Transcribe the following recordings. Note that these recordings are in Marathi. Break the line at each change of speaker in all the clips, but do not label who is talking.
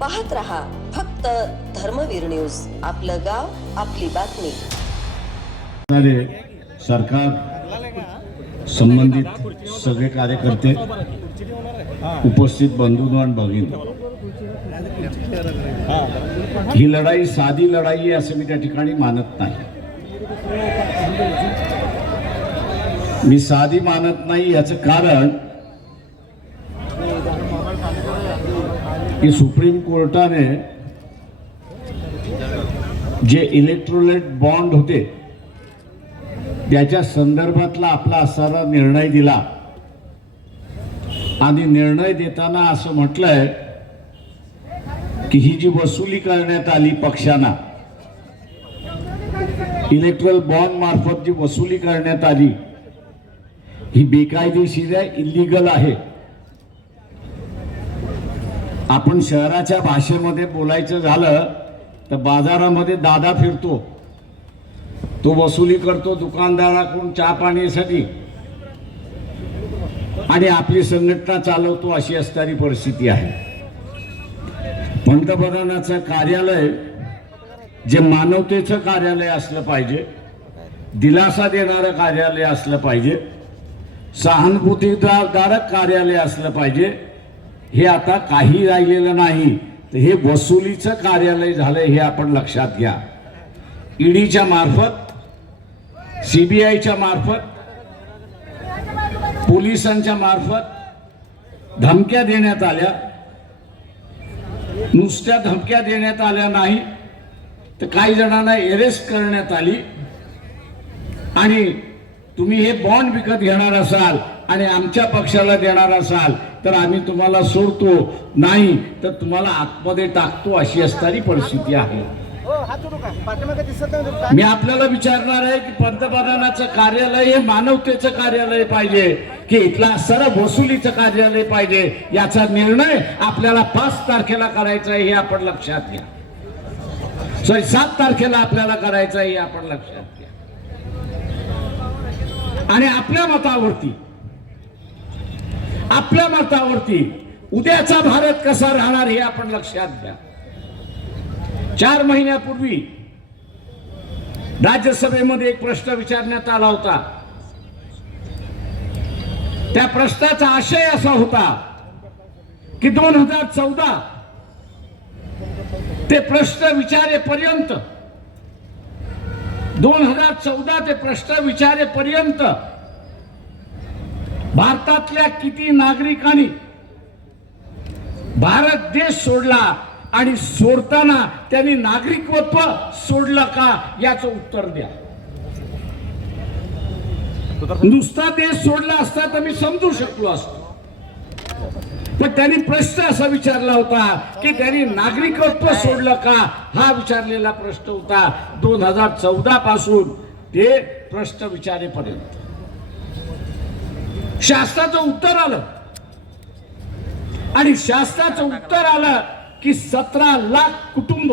पाहत रहा फक्त धर्मवीर न्यूज. आपलं गाव आपली बातमी.
सरकार संबंधित सगळे कार्यकर्ते उपस्थित बंधू आणि भगिनी ही लढाई साधी लढाई आहे असं मी त्या ठिकाणी मानत नाही. मी साधी मानत नाही याचं कारण की सुप्रीम कोर्टाने जे इलेक्ट्रोलेट बॉन्ड होते त्याच्या संदर्भातला आपला असणारा निर्णय दिला. आणि निर्णय देताना असं म्हटलंय की ही जी वसुली करण्यात आली पक्षांना इलेक्ट्रल बॉन्ड मार्फत जी वसुली करण्यात आली ही बेकायदेशीर आहे इलिगल आहे. आपण शहराच्या भाषेमध्ये बोलायचं झालं तर बाजारामध्ये दादा फिरतो. तो वसुली करतो दुकानदाराकडून चहा पाण्यासाठी. आणि आपली संघटना चालवतो अशी असणारी परिस्थिती आहे. पंतप्रधानाचं कार्यालय जे मानवतेचं कार्यालय असलं पाहिजे दिलासा देणारं कार्यालय असलं पाहिजे सहानुभूतीदारक कार्यालय असलं पाहिजे हे आता काही राहिलेलं नाही. तर हे वसुलीचं कार्यालय झालंय हे आपण लक्षात घ्या. ईडीच्या मार्फत सीबीआयच्या मार्फत पोलिसांच्या मार्फत धमक्या देण्यात आल्या. नुसत्या धमक्या देण्यात आल्या नाही तर काही जणांना एरेस्ट करण्यात आली. आणि तुम्ही हे बॉन्ड विकत घेणार असाल आणि आमच्या पक्षाला देणार असाल तर आम्ही तुम्हाला सोडतो. नाही तर तुम्हाला आतमध्ये टाकतो अशी असणारी परिस्थिती आहे.
हो
मी आपल्याला विचारणार आहे की पंतप्रधानाचं कार्यालय हे मानवतेचं कार्यालय पाहिजे की इथला सर्व वसुलीचं कार्यालय पाहिजे याचा निर्णय आपल्याला पाच तारखेला करायचा आहे हे आपण लक्षात घ्या. सॉरी सात तारखेला आपल्याला करायचं आहे हे आपण लक्षात घ्या. आणि आपल्या मतावरती आपल्या मतावरती. उद्याचा भारत कसा राहणार हे आपण लक्षात घ्या. चार महिन्यापूर्वी राज्यसभेमध्ये एक प्रश्न विचारण्यात आला होता. त्या प्रश्नाचा आशय असा होता की दोन हजार चौदा ते प्रश्न विचारेपर्यंत दोन हजार चौदा ते प्रश्न विचारेपर्यंत भारतातल्या किती नागरिकांनी भारत देश सोडला आणि सोडताना त्यांनी नागरिकत्व सोडलं का याचं उत्तर द्या. नुसता देश सोडला असता तर मी समजू शकलो असतो. पण त्यांनी प्रश्न असा विचारला होता की त्यांनी नागरिकत्व सोडलं का? हा विचारलेला प्रश्न होता. दोन हजार चौदा पासून ते प्रश्न विचारेपर्यंत. शास्त्राचं उत्तर आलं. आणि शास्त्राचं उत्तर आलं की सतरा लाख कुटुंब.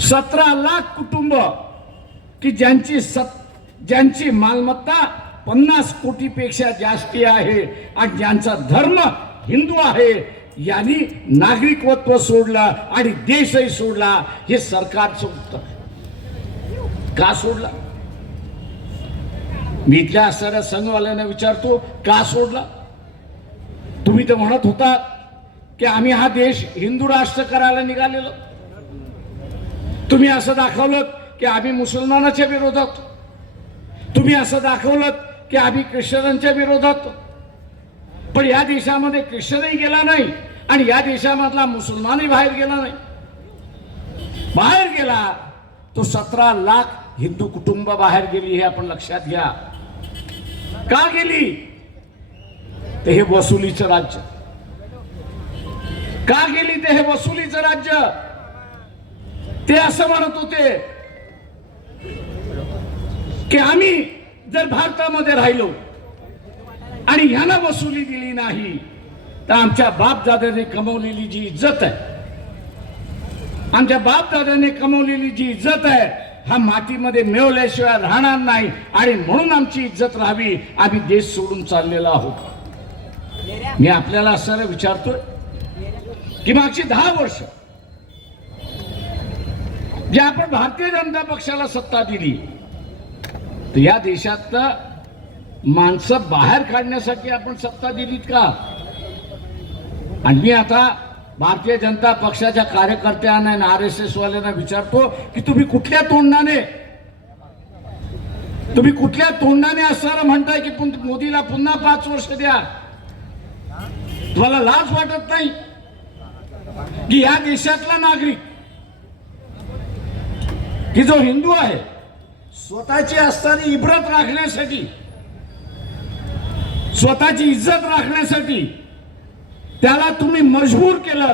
सतरा लाख कुटुंब की ज्यांची सत ज्यांची मालमत्ता पन्नास कोटीपेक्षा जास्ती आहे आणि ज्यांचा धर्म हिंदू आहे यांनी नागरिकत्व सोडलं आणि देशही सोडला हे सरकारचं उत्तर. का सोडलं? मी इथल्या असणाऱ्या संघवाल्यांना विचारतो का सोडला? तुम्ही तर म्हणत होता की आम्ही हा देश हिंदू राष्ट्र करायला निघालेलो. तुम्ही असं दाखवलं की आम्ही मुसलमानाच्या विरोधात तुम्ही असं दाखवलं की आम्ही ख्रिश्चनांच्या विरोधात पण या देशामध्ये ख्रिश्चनही गेला नाही आणि या देशामधला मुसलमानही बाहेर गेला नाही. बाहेर गेला तो सतरा लाख हिंदू कुटुंब बाहेर गेली हे आपण लक्षात घ्या. का गेली ते हे वसुलीचं राज्य. का गेली ते हे वसुलीचं राज्य? ते असं म्हणत होते की आम्ही जर भारतामध्ये राहिलो आणि ह्यांना वसुली दिली नाही तर आमच्या बापदादाने कमवलेली जी इज्जत आहे आमच्या बापदादाने कमवलेली जी इज्जत आहे हा मातीमध्ये मिळवल्याशिवाय राहणार नाही. आणि म्हणून आमची इज्जत राहावी आम्ही देश सोडून चाललेला आहोत. मी आपल्याला असं विचारतोय की मागची दहा वर्ष जे आपण भारतीय जनता पक्षाला सत्ता दिली तर या देशात माणसं बाहेर काढण्यासाठी आपण सत्ता दिलीत का? आणि मी आता भारतीय जनता पक्षाच्या कार्यकर्त्यांना आणि आर एस एस वाल्यांना विचारतो की तुम्ही कुठल्या तोंडाने तुम्ही कुठल्या तोंडाने असणार म्हणताय की मोदीला पुन्हा पाच वर्ष द्या? तुम्हाला लाज वाटत नाही? की या देशातला नागरिक की जो हिंदू आहे स्वतःची असताना इब्रत राखण्यासाठी स्वतःची इज्जत राखण्यासाठी त्याला तुम्ही मजबूर केलं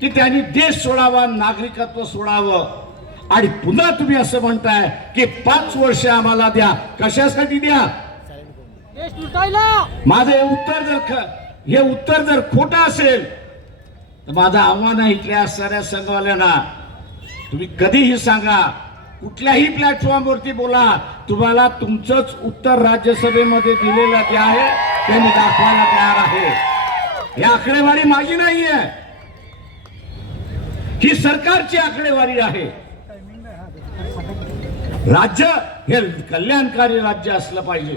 की त्यांनी देश सोडावा नागरिकत्व सोडावं. आणि पुन्हा तुम्ही असं म्हणताय की पाच वर्ष आम्हाला द्या. कशासाठी द्या? माझं हे उत्तर जर ख- हे उत्तर जर खोटं असेल तर माझं आव्हान आहे इथल्या असणाऱ्या संघवाल्यांना. तुम्ही कधीही सांगा कुठल्याही प्लॅटफॉर्मवरती बोला. तुम्हाला तुमचंच उत्तर राज्यसभेमध्ये दिलेलं जे आहे ते मी दाखवायला तयार आहे. ही आकडेवारी माझी नाही आहे ही सरकारची आकडेवारी आहे. राज्य हे कल्याणकारी राज्य असलं पाहिजे.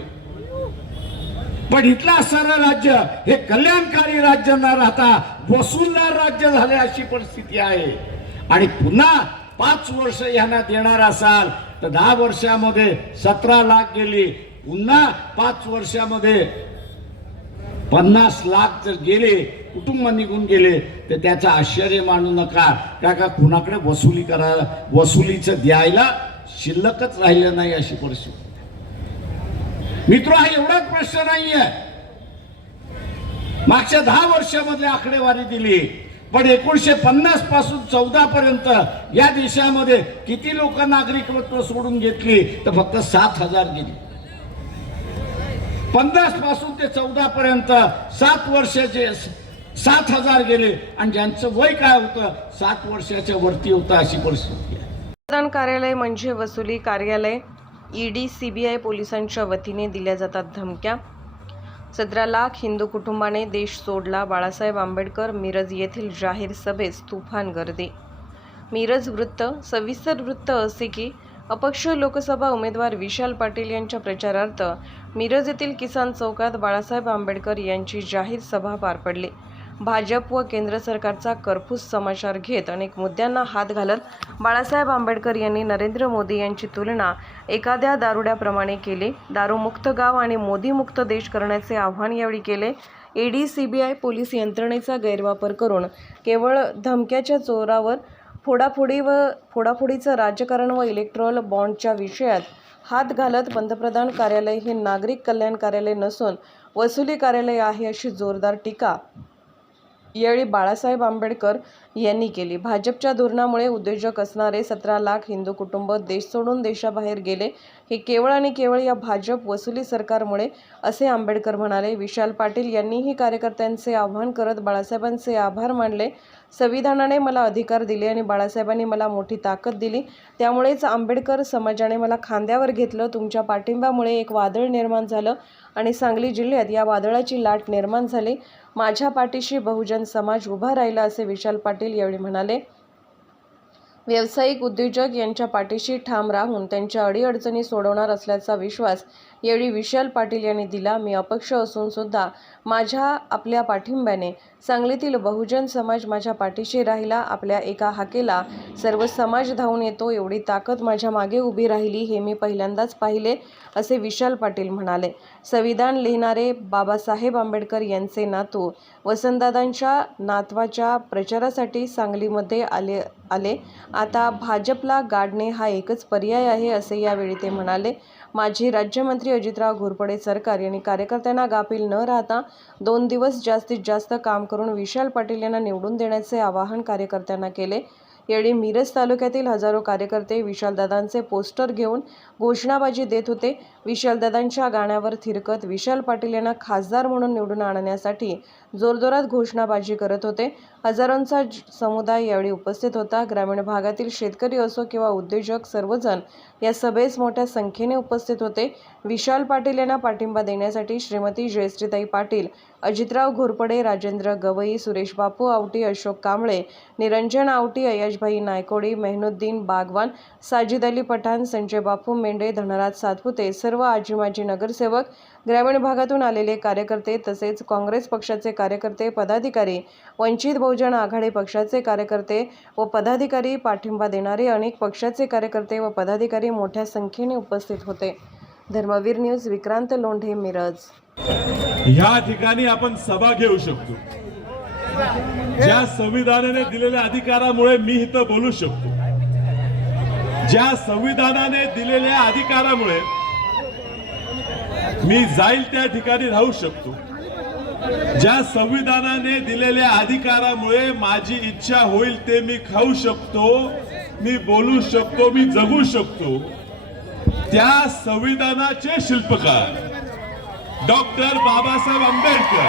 पण इथलं असणारं राज्य हे कल्याणकारी राज्य न राहता वसुलदार राज्य झाले अशी परिस्थिती आहे. आणि पुन्हा पाच वर्ष यांना देणार असाल तर दहा वर्षामध्ये सतरा लाख गेली. पुन्हा पाच वर्षामध्ये पन्नास लाख जर गेले कुटुंब निघून गेले तर त्याचं आश्चर्य मानू नका. का का कुणाकडे वसुली करा वसुलीचं द्यायला शिल्लकच राहिलं नाही अशी परिस्थिती. मित्र हा एवढाच प्रश्न नाहीये. मागच्या दहा वर्षामधली आकडेवारी दिली. पण एकोणीशे पन्नासपासून चौदा पर्यंत या देशामध्ये किती लोक नागरिकत्व सोडून घेतली? तर फक्त सात हजार गेली. पन्नासपासून ते चौदा पर्यंत सात वर्षाचे सात हजार गेले आणि ज्यांचं वय काय होतं सात वर्षाच्या वरती होतं अशी परिस्थिती
मतदान कार्यालय म्हणजे वसुली कार्यालय. ईडी सीबीआय पोलिसांच्या वतीने दिल्या जातात धमक्या. सतरा लाख हिंदू कुटुंबाने देश सोडला. बाळासाहेब आंबेडकर मिरज येथील जाहीर सभेस तुफान गर्दी. मिरज वृत्त सविस्तर वृत्त असे की अपक्ष लोकसभा उमेदवार विशाल पाटील यांच्या प्रचारार्थ मिरज येथील किसान चौकात बाळासाहेब आंबेडकर यांची जाहीर सभा पार पडली. भाजप व केंद्र सरकारचा करफूस समाचार घेत अनेक मुद्द्यांना हात घालत बाळासाहेब आंबेडकर यांनी नरेंद्र मोदी यांची तुलना एखाद्या दारुड्याप्रमाणे केली. दारूमुक्त गाव आणि मोदीमुक्त देश करण्याचे आव्हान यावेळी केले. ईडी आय पोलीस यंत्रणेचा गैरवापर करून केवळ धमक्याच्या जोरावर फोडाफोडी व फोडाफोडीचं राजकारण व इलेक्ट्रॉल बॉन्डच्या विषयात हात घालत पंतप्रधान कार्यालय हे नागरिक कल्याण कार्यालय नसून वसुली कार्यालय आहे अशी जोरदार टीका. यावेळी बाळासाहेब आंबेडकर यांनी केली. भाजपच्या धोरणामुळे उद्योजक असणारे सतरा लाख हिंदू कुटुंब देश सोडून देशाबाहेर गेले. हे केवळ आणि केवळ या भाजप वसुली सरकारमुळे असे आंबेडकर म्हणाले. विशाल पाटील यांनीही कार्यकर्त्यांचे आवाहन करत बाळासाहेबांचे आभार मानले. संविधानाने मला अधिकार दिले आणि बाळासाहेबांनी मला मोठी ताकद दिली. त्यामुळेच आंबेडकर समाजाने मला खांद्यावर घेतलं. तुमच्या पाठिंब्यामुळे एक वादळ निर्माण झालं आणि सांगली जिल्ह्यात या वादळाची लाट निर्माण झाली. माझ्या पाठीशी बहुजन समाज उभा राहिला असे विशाल पाटील यावेळी म्हणाले. व्यावसायिक उद्योजक यांच्या पाठीशी ठाम राहून त्यांच्या अडीअडचणी सोडवणार असल्याचा विश्वास यावेळी विशाल पाटील यांनी दिला. मी अपक्ष असून सुद्धा माझ्या आपल्या पाठिंब्याने सांगलीतील बहुजन समाज माझ्या पाठीशी राहिला. आपल्या एका हाकेला सर्व समाज धावून येतो एवढी ताकद माझ्या मागे उभी राहिली हे मी पहिल्यांदाच पाहिले असे विशाल पाटील म्हणाले. संविधान लिहिणारे बाबासाहेब आंबेडकर यांचे नातू वसंतदादांच्या नातवाच्या प्रचारासाठी सांगलीमध्ये आले आले. आता भाजपला गाडणे हा एकच पर्याय आहे असे यावेळी ते म्हणाले. माजी राज्यमंत्री अजितराव घोरपडे सरकार यांनी कार्यकर्त्यांना गाफील न राहता दोन दिवस जास्तीत जास्त काम करून विशाल पाटील यांना निवडून देण्याचे आवाहन कार्यकर्त्यांना केले. यावेळी मिरज तालुक्यातील हजारो कार्यकर्ते विशालदादांचे पोस्टर घेऊन घोषणाबाजी देत होते. विशालदादांच्या गाण्यावर थिरकत विशाल पाटील यांना खासदार म्हणून निवडून आणण्यासाठी जोरजोरात घोषणाबाजी करत होते. हजारोंचा समुदाय यावेळी उपस्थित होता. ग्रामीण भागातील शेतकरी असो किंवा उद्योजक सर्वजण या सभेस मोठ्या संख्येने उपस्थित होते. विशाल पाटील यांना पाठिंबा देण्यासाठी श्रीमती जयश्रीताई पाटील अजितराव घोरपडे राजेंद्र गवई सुरेश बापू आवटी अशोक कांबळे निरंजन आवटी अयशभाई नायकोडी मेहनुद्दीन बागवान साजिद अली पठाण संजय बापू मेंढे धनराज सातपुते सर्व आजी माजी नगरसेवक ग्रामीण भागातून आलेले कार्यकर्ते तसेच काँग्रेस पक्षाचे कार्यकर्ते पदाधिकारी वंचित बहुजन आघाडी पक्षाचे कार्यकर्ते व पदाधिकारी पाठिंबा देणारे अनेक पक्षाचे कार्यकर्ते व पदाधिकारी मोठ्या संख्येने उपस्थित होते. धर्मवीर न्यूज विक्रांत लोंढे मिरज.
ह्या ठिकाणी आपण सभा घेऊ शकतो. ज्या संविधानाने दिलेल्या अधिकारामुळे मी इथं बोलू शकतो. ज्या संविधानाने दिलेल्या अधिकारामुळे मी जाईल त्या ठिकाणी राहू शकतो. ज्या संविधानाने दिलेल्या अधिकारामुळे माझी इच्छा होईल ते मी खाऊ शकतो मी बोलू शकतो मी जगू शकतो. त्या संविधानाचे शिल्पकार डॉक्टर बाबासाहेब आंबेडकर.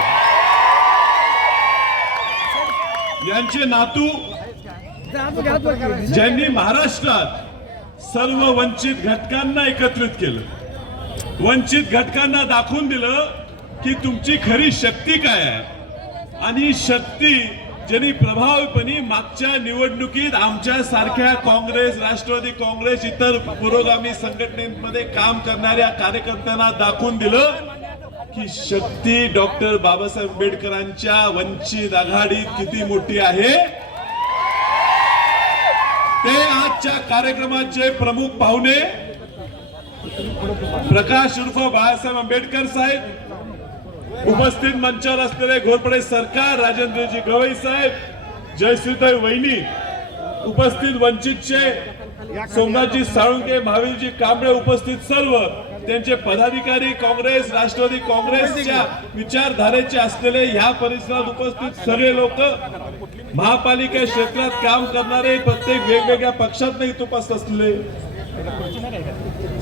यांचे नातू ज्यांनी महाराष्ट्रात सर्व वंचित घटकांना एकत्रित केलं. वंचित घटकांना दाखवून दिलं की तुमची खरी शक्ती काय आहे? आणि शक्ती ज्यांनी प्रभावीपणे मागच्या निवडणुकीत आमच्या सारख्या काँग्रेस राष्ट्रवादी काँग्रेस इतर पुरोगामी संघटनेमध्ये काम करणाऱ्या कार्यकर्त्यांना दाखवून दिलं. की शक्ती डॉक्टर बाबासाहेब आंबेडकरांच्या वंचित आघाडीत किती मोठी आहे? ते आजच्या कार्यक्रमाचे प्रमुख पाहुणे प्रकाश उर्फ बाळासाहेब आंबेडकर साहेब उपस्थित मंचावर असलेले घोरपडे सरकार राजेंद्रजी गवई साहेब जयश्रीताई वहिनी उपस्थित वंचितचे सोमनाथजी साळुंके महावीरजी कांबळे उपस्थित सर्व त्यांचे पदाधिकारी काँग्रेस राष्ट्रवादी काँग्रेसच्या विचारधारेचे असलेले ह्या परिसरात उपस्थित सगळे लोक महापालिका क्षेत्रात काम करणारे प्रत्येक वेगवेगळ्या पक्षात नाही उपस्थित असलेले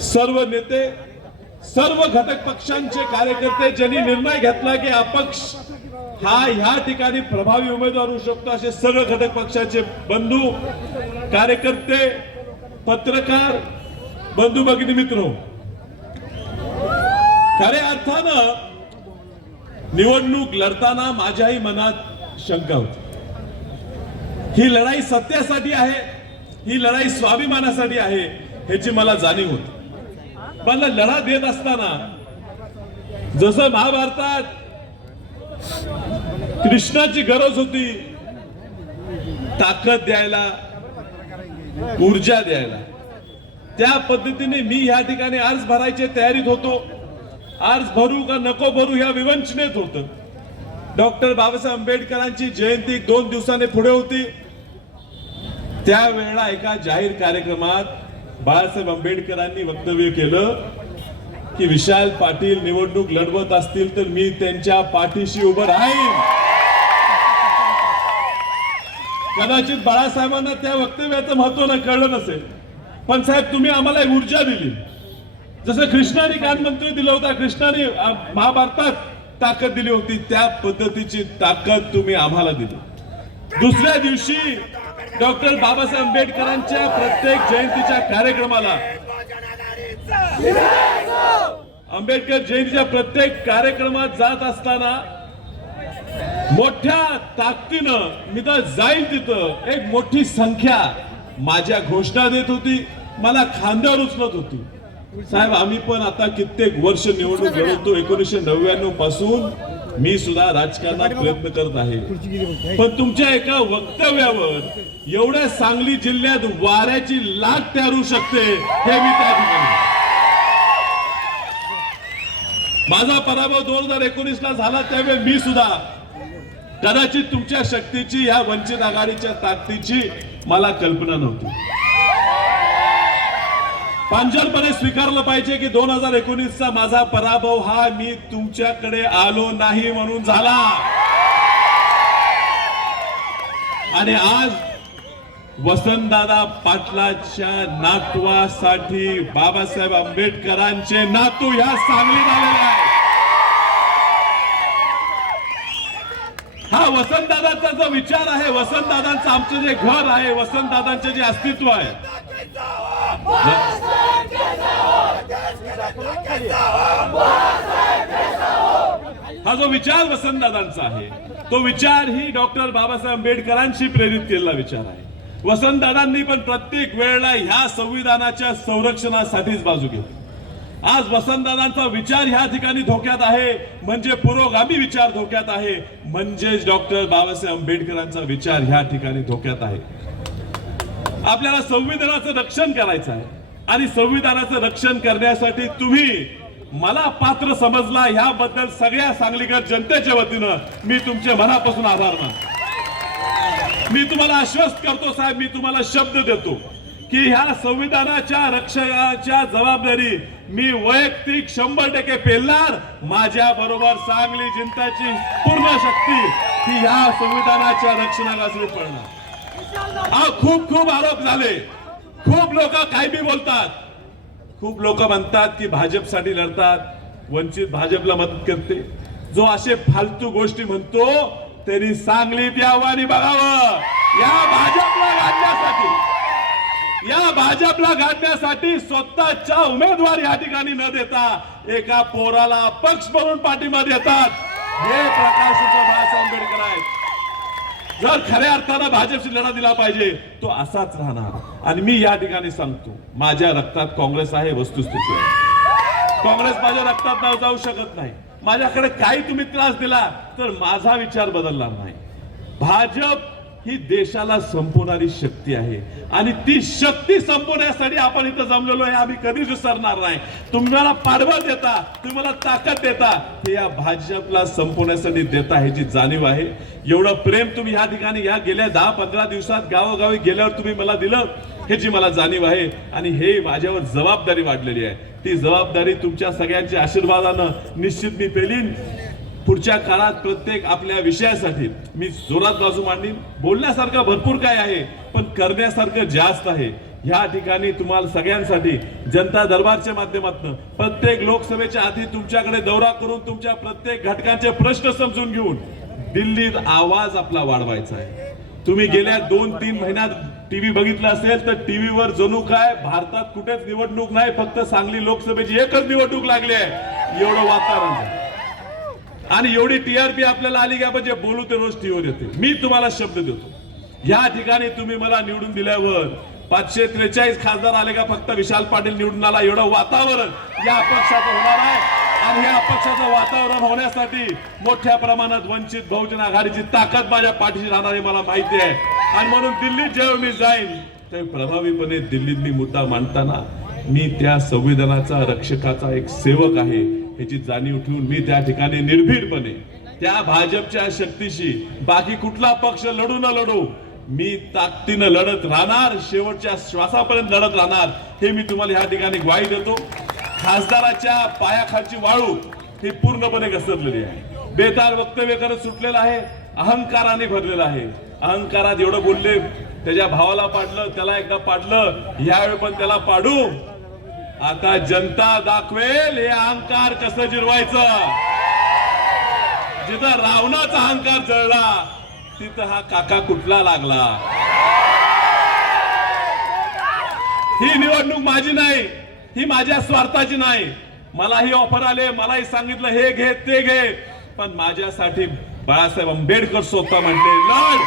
सर्व नेते सर्व घटक पक्षांचे कार्यकर्ते ज्यांनी निर्णय घेतला की अपक्ष हा ह्या ठिकाणी प्रभावी उमेदवार होऊ शकतो असे सर्व घटक पक्षाचे बंधू कार्यकर्ते पत्रकार बंधू भगिनी मित्र. खऱ्या अर्थानं निवडणूक लढताना माझ्याही मनात शंका होती. ही लढाई सत्यासाठी आहे ही लढाई स्वाभिमानासाठी आहे ह्याची मला जाणीव होती. पण लढा देत असताना जसं महाभारतात कृष्णाची गरज होती ताकद द्यायला ऊर्जा द्यायला. त्या पद्धतीने मी या ठिकाणी अर्ज भरायच्या तयारीत होतो. अर्ज भरू का नको भरू या विवंचनेत होत. डॉक्टर बाबासाहेब आंबेडकरांची जयंती दोन दिवसाने पुढे होती. त्यावेळेला एका जाहीर कार्यक्रमात बाळासाहेब आंबेडकरांनी वक्तव्य केलं की विशाल पाटील निवडणूक लढवत असतील तर मी त्यांच्या पाठीशी उभं राहीन. कदाचित बाळासाहेबांना त्या वक्तव्याचं महत्त्व न कळलं नसेल. पण साहेब तुम्ही आम्हाला एक ऊर्जा दिली. जसं कृष्णाने कानमंत्री दिलं होता कृष्णाने महाभारतात ताकद दिली होती त्या पद्धतीची ताकद तुम्ही आम्हाला दिली. दुसऱ्या दिवशी डॉक्टर बाबासाहेब आंबेडकरांच्या प्रत्येक जयंतीच्या कार्यक्रमाला आंबेडकर जयंतीच्या प्रत्येक कार्यक्रमात जात असताना मोठ्या ताकदीनं मी तर जाईल तिथं एक मोठी संख्या माझ्या घोषणा देत होती मला खांद्यावर उचलत होती. साहेब आम्ही पण आता कित्येक वर्ष निवडणूक लढवतो. एकोणीसशे नव्याण्णवपासून मी सुद्धा राजकारणात प्रयत्न करत आहे. पण तुमच्या एका वक्तव्यावर एवढ्या सांगली जिल्ह्यात वाऱ्याची लाट तयार होऊ शकते हे मी त्या ठिकाणी माझा पराभव दोन हजार एकोणीस ला झाला त्यावेळी मी सुद्धा कदाचित तुमच्या शक्तीची ह्या वंचित आघाडीच्या ताकदीची मला कल्पना नव्हती. पांजलपणे स्वीकारलं पाहिजे की दोन हजार एकोणीसचा माझा पराभव हा मी तुमच्याकडे आलो नाही म्हणून झाला. आणि आज वसंतदादा पाटलाच्या नातवासाठी बाबासाहेब आंबेडकरांचे नातू ह्या सांगलीत आलेले आहे हा वसंतदादाचा जो विचार आहे वसंतदादांचं आमचं जे घर आहे वसंतदादांचे जे अस्तित्व आहे हा जो विचार वसंतदादांचा आहे तो विचार ही डॉक्टर बाबासाहेब आंबेडकरांशी प्रेरित केलेला विचार आहे. वसंतदादांनी पण प्रत्येक वेळेला ह्या संविधानाच्या संरक्षणासाठीच बाजू घेतली. आज वसंतदादांचा विचार ह्या ठिकाणी धोक्यात आहे म्हणजे पुरोगामी विचार धोक्यात आहे म्हणजेच डॉक्टर बाबासाहेब आंबेडकरांचा विचार ह्या ठिकाणी धोक्यात आहे. आपल्याला संविधानाचं रक्षण करायचं आहे. आणि संविधानाचं रक्षण करण्यासाठी तुम्ही मला पात्र समजला ह्याबद्दल सगळ्या सांगलीकर जनतेच्या वतीनं मी तुमचे मनापासून आभार मानतो. मी तुम्हाला आश्वस्त करतो साहेब मी तुम्हाला शब्द देतो की ह्या संविधानाच्या रक्षणाच्या जबाबदारी मी वैयक्तिक शंभर टक्के पेलणार. माझ्या बरोबर सांगली जनताची पूर्ण शक्ती ही ह्या संविधानाच्या रक्षणाला पडणार. खूप खूप आरोप झाले. खूप लोक काही बी बोलतात. खूप लोक म्हणतात की भाजपसाठी लढतात वंचित भाजपला मदत करते. जो असे फालतू गोष्टी म्हणतो त्यांनी सांगलीत यावं आणि बघावं. या भाजपला गाडण्यासाठी या भाजपला गाडण्यासाठी स्वतःच्या उमेदवार या ठिकाणी न देता एका पोराला पक्ष म्हणून पाठिंबा देतात. हे प्रकाश बाबासाहेब आंबेडकर आहेत. जर खऱ्या अर्थानं भाजपशी लढा दिला पाहिजे तो असाच राहणार. आणि मी या ठिकाणी सांगतो माझ्या रक्तात काँग्रेस आहे वस्तुस्थिती आहे. काँग्रेस माझ्या रक्तात नाव जाऊ शकत नाही. माझ्याकडे काही तुम्ही त्रास दिला तर माझा विचार बदलणार नाही. भाजप ही देशाला संपवणारी शक्ती आहे. आणि ती शक्ती संपवण्यासाठी आपण इथं जमलेलो आहे. आम्ही कधीच विसरणार नाही. तुम्हाला पाडवा देता तुम्हाला ताकद देता ते या भाजपला संपवण्यासाठी देता ह्याची जाणीव आहे. एवढं प्रेम तुम्ही ह्या ठिकाणी या गेल्या दहा पंधरा दिवसात गावोगावी गेल्यावर तुम्ही मला दिलं ह्याची मला जाणीव आहे. आणि हे माझ्यावर जबाबदारी वाढलेली आहे. ती जबाबदारी तुमच्या सगळ्यांच्या आशीर्वादानं निश्चित मी पेलीन. पुढच्या काळात प्रत्येक आपल्या विषयासाठी मी जोरात बाजू मांडीन. बोलण्यासारखं भरपूर काय आहे पण करण्यासारखं जास्त आहे. ह्या ठिकाणी तुम्हाला सगळ्यांसाठी जनता दरबारच्या माध्यमातून प्रत्येक लोकसभेच्या आधी तुमच्याकडे दौरा करून तुमच्या प्रत्येक घटकांचे प्रश्न समजून घेऊन दिल्लीत आवाज आपला वाढवायचा आहे. तुम्ही गेल्या दोन तीन महिन्यात टीव्ही बघितला असेल तर टीव्हीवर जणू काय भारतात कुठेच निवडणूक नाही फक्त सांगली लोकसभेची एकच निवडणूक लागली आहे. एवढं वातावरण झालं. आणि एवढी टीआरपी आपल्याला आली की आपण जे बोलू ते रोज टीव्हीवर येते मी तुम्हाला शब्द देतो. या ठिकाणी तुम्ही मला निवडून दिल्यावर पाचशे त्रेचाळीस खासदार आले का फक्त विशाल पाटील निवडून आला? एवढं वातावरण या पक्षाचं होणार आहे. आणि या पक्षाचं वातावरण होण्यासाठी मोठ्या प्रमाणात वंचित बहुजन आघाडीची ताकद माझ्या पाठीशी राहणार मला माहिती आहे. आणि म्हणून दिल्लीत जेव्हा मी जाईन तेव्हा प्रभावीपणे दिल्लीत मी मुद्दा मांडताना मी त्या संविधानाचा रक्षकाचा एक सेवक आहे. ह्याची जाणीव ठेवून मी त्या ठिकाणी निर्भीडपणे त्या भाजपच्या शक्तीशी बाकी कुठला पक्ष लढू न लढू मी ताकदीनं लढत राहणार शेवटच्या श्वासापर्यंत लढत राहणार हे मी तुम्हाला ह्या ठिकाणी ग्वाही देतो. खासदाराच्या पायाखालची वाळू ही पूर्णपणे घसरलेली आहे. बेताल वक्तव्य करत सुटलेलं आहे अहंकाराने भरलेलं आहे. अहंकारात एवढं बोलले त्याच्या भावाला पाडलं त्याला एकदा पाडलं यावेळी पण त्याला पाडू. आता जनता दाखवेल हे अहंकार कसं जिरवायचं. जिथं रावणाचा अहंकार जळला तिथं हा काका कुठला लागला? ही निवडणूक माझी नाही ही माझ्या स्वार्थाची नाही. मलाही ऑफर आले मलाही सांगितलं हे घे ते घे. पण माझ्यासाठी बाळासाहेब आंबेडकर स्वतः म्हटले लढ.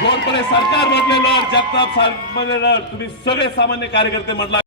घोरपडे सरकार म्हटले लढ जगताप साहेब म्हटले लढ. तुम्ही सगळे सामान्य कार्यकर्ते म्हटला